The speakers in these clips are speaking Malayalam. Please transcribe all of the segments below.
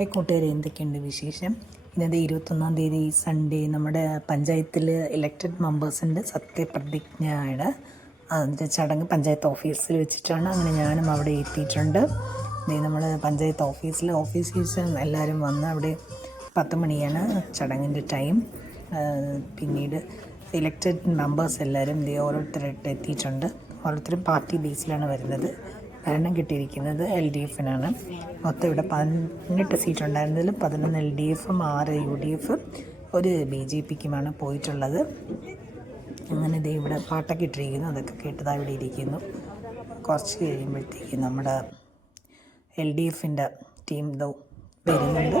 ഹൈ കൂട്ടുകാരെ എന്തൊക്കെയുണ്ട് വിശേഷം? ഇന്നത്തെ ഇരുപത്തൊന്നാം തീയതി സൺഡേ നമ്മുടെ പഞ്ചായത്തിൽ ഇലക്റ്റഡ് മെമ്പേഴ്സിന്റെ സത്യപ്രതിജ്ഞയാണ്. അതിന്റെ ചടങ്ങ് പഞ്ചായത്ത് ഓഫീസിൽ വെച്ചിട്ടാണ്. അങ്ങനെ ഞാനും അവിടെ എത്തിയിട്ടുണ്ട്. നമ്മൾ പഞ്ചായത്ത് ഓഫീസിൽ ഓഫീസേഴ്സ് എല്ലാവരും വന്ന് അവിടെ പത്ത് മണിയാണ് ചടങ്ങിന്റെ ടൈം പിന്നീട് ഇലക്റ്റഡ് മെമ്പേഴ്സ് എല്ലാവരും ഓരോരുത്തരായിട്ട് എത്തിയിട്ടുണ്ട്. ഓരോരുത്തരും പാർട്ടി ബേസിലാണ് വരുന്നത്. ഭരണം കിട്ടിയിരിക്കുന്നത് എൽ ഡി എഫിനാണ്. മൊത്തം ഇവിടെ പതിനെട്ട് സീറ്റ് ഉണ്ടായിരുന്നതിൽ പതിനൊന്ന് എൽ ഡി എഫും ആറ് യു ഡി എഫും ഒരു ബി ജെ പിക്കുമാണ് പോയിട്ടുള്ളത്. അങ്ങനെ ഇത് ഇവിടെ പാട്ടൊക്കെ ഇട്ടിരിക്കുന്നു. അതൊക്കെ കേട്ടതാ ഇവിടെ ഇരിക്കുന്നു. കുറച്ച് കഴിയുമ്പോഴത്തേക്ക് നമ്മുടെ എൽ ഡി എഫിന്റെ ടീം ഇതോ വരുന്നുണ്ട്.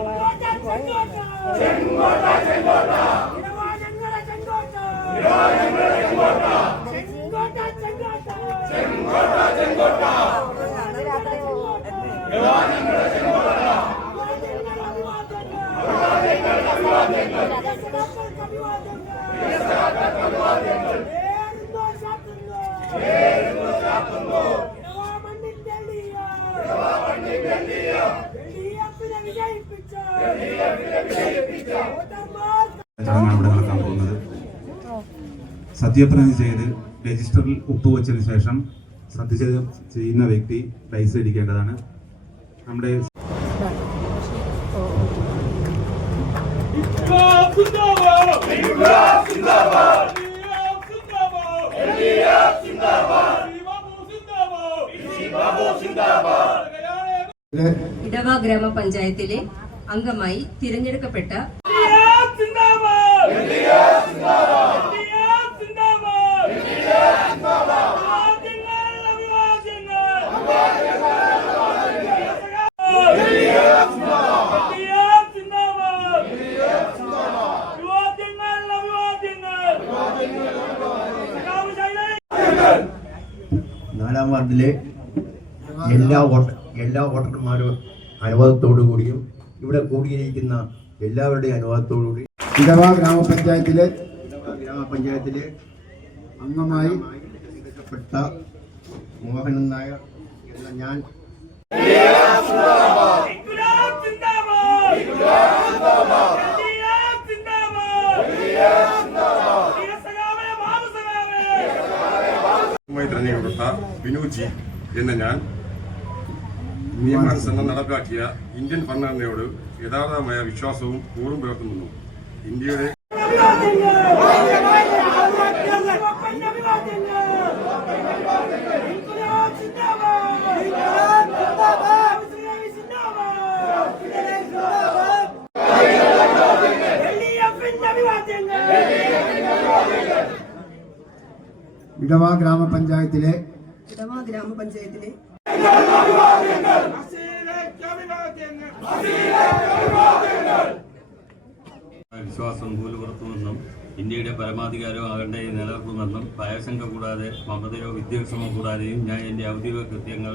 സത്യപ്രതിജ്ഞ ചെയ്ത് രജിസ്റ്ററിൽ ഒപ്പുവെച്ചതിന് ശേഷം സത്യചേദം ചെയ്യുന്ന വ്യക്തി പൈസ ഇരിക്കേണ്ടതാണ്. നമ്മുടെ! ഇടവ ഗ്രാമപഞ്ചായത്തിലെ അംഗമായി തിരഞ്ഞെടുക്കപ്പെട്ട നാലാം വാർഡിലെ എല്ലാ വോട്ട എല്ലാ വോട്ടർമാരും അനുവാദത്തോടു കൂടിയും ഇവിടെ കൂടിയിരിക്കുന്ന എല്ലാവരുടെയും അനുവാദത്തോടു കൂടി ഇടവ ഗ്രാമപഞ്ചായത്തിലെ ഗ്രാമപഞ്ചായത്തിലെ അംഗമായി പെട്ട മോഹൻ നായർ എന്ന ഞാൻ ഇൻകുലാബ് സിന്ദാബാദ് ഇൻകുലാബ് വിനുജി എന്ന ഞാൻ നിയമാനുസരണം നടപ്പാക്കിയ ഇന്ത്യൻ ഭരണഘടനയോട് യഥാർത്ഥമായ വിശ്വാസവും കൂറും പുലർത്തുന്നു. ഇന്ത്യയുടെ ഇടവ ഗ്രാമപഞ്ചായത്തിലെ ഇടവ ഗ്രാമപഞ്ചായത്തിലെ വിശ്വാസം നൂലുപുറത്തുമെന്നും ഇന്ത്യയുടെ പരമാധികാരം ആകട്ടെ നിലനിർത്തുമെന്നും ഭയശങ്ക കൂടാതെ മമതയോ വിദ്വേഷമോ കൂടാതെയും ഞാൻ എന്റെ ഔദ്യോഗിക കൃത്യങ്ങൾ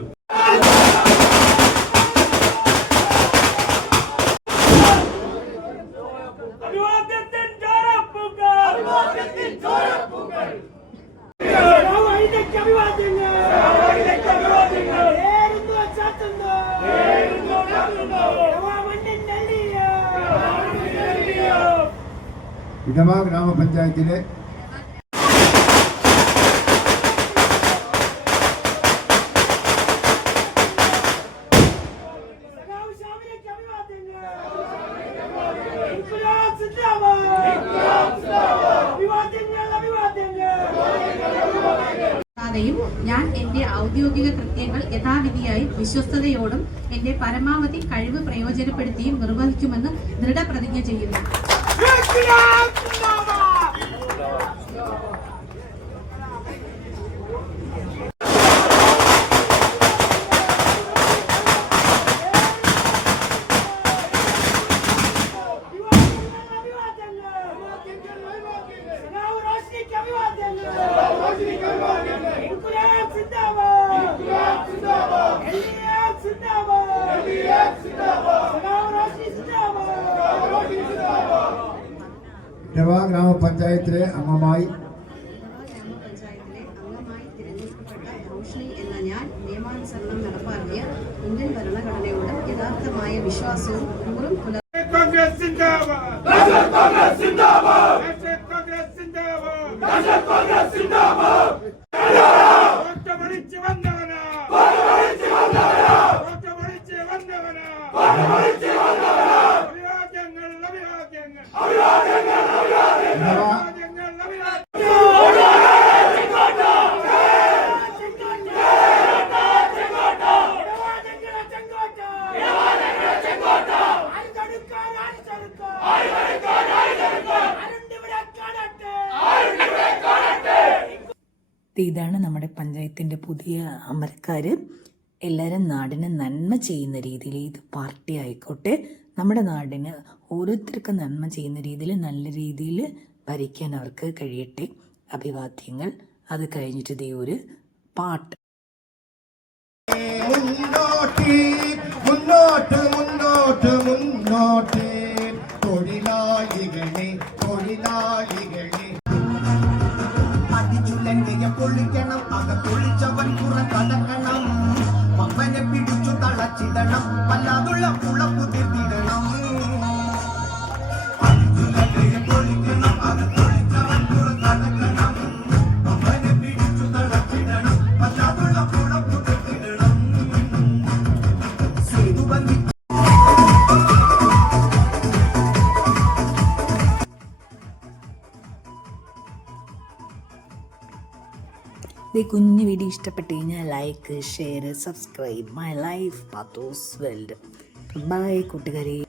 അഭിവാദ്യത്തിൻ ചോരപ്പൂക്കൾ അഭിവാദ്യത്തിൻ ചോരപ്പൂക്കൾ വൈദ്യക്ക് അഭിവാദ്യങ്ങൾ അഭിവാദ്യങ്ങൾ ഗ്രാമപഞ്ചായത്തിലെ ഞാൻ എന്റെ ഔദ്യോഗിക കൃത്യങ്ങൾ യഥാവിധിയായി വിശ്വസ്തയോടും എന്റെ പരമാവധി കഴിവ് പ്രയോജനപ്പെടുത്തിയും നിർവഹിക്കുമെന്ന് ദൃഢപ്രതിജ്ഞ ചെയ്യുന്നു. Gökbin Ağabey'den! ഇടവ ഗ്രാമപഞ്ചായത്തിലെ അംഗമായി ഗ്രാമപഞ്ചായത്തിലെ അംഗമായി തിരഞ്ഞെടുക്കപ്പെട്ട റോഷ്നി എന്ന ഞാൻ നിയമാനുസരണം നടപ്പാക്കിയ ഇന്ത്യൻ ഭരണഘടനയോട് യഥാർത്ഥമായ വിശ്വാസവും കൂറും പുലർ കോൺഗ്രസ് കോൺഗ്രസ് കോൺഗ്രസ് അഭിവാദ്യങ്ങൾ. അഭിവാദ്യങ്ങൾ. ഇതാണ് നമ്മുടെ പഞ്ചായത്തിന്റെ പുതിയ അമരക്കാർ എല്ലാവരും നാടിന് നന്മ ചെയ്യുന്ന രീതിയിൽ ഇത് പാർട്ടി ആയിക്കോട്ടെ നമ്മുടെ നാടിന് ഓരോരുത്തർക്കും നന്മ ചെയ്യുന്ന രീതിയിൽ നല്ല രീതിയിൽ ഭരിക്കാൻ അവർക്ക് കഴിയട്ടെ. അഭിവാദ്യങ്ങൾ. അത് കഴിഞ്ഞിട്ട് ദേ ഒരു പാട്ട്. മുന്നോട്ട് മുന്നോട്ട് മുന്നോട്ട് മുന്നോട്ട്. തൊഴിലാളികളെ തൊഴിലാളികളെ. അടിച്ചുലങ്കയെ പൊളിക്കണം അകത്തൊളിച്ചവൻ പുറത്തടക്കണം പമ്പനെ പിടിച്ചു തളച്ചിടണം. അല്ലാതുള്ള പുളപ്പു തീർത്തിടണം ഈ കുഞ്ഞു വീഡിയോ ഇഷ്ടപ്പെട്ട് കഴിഞ്ഞാൽ like share subscribe my life pathos world bye കൂട്ടുകാരെ.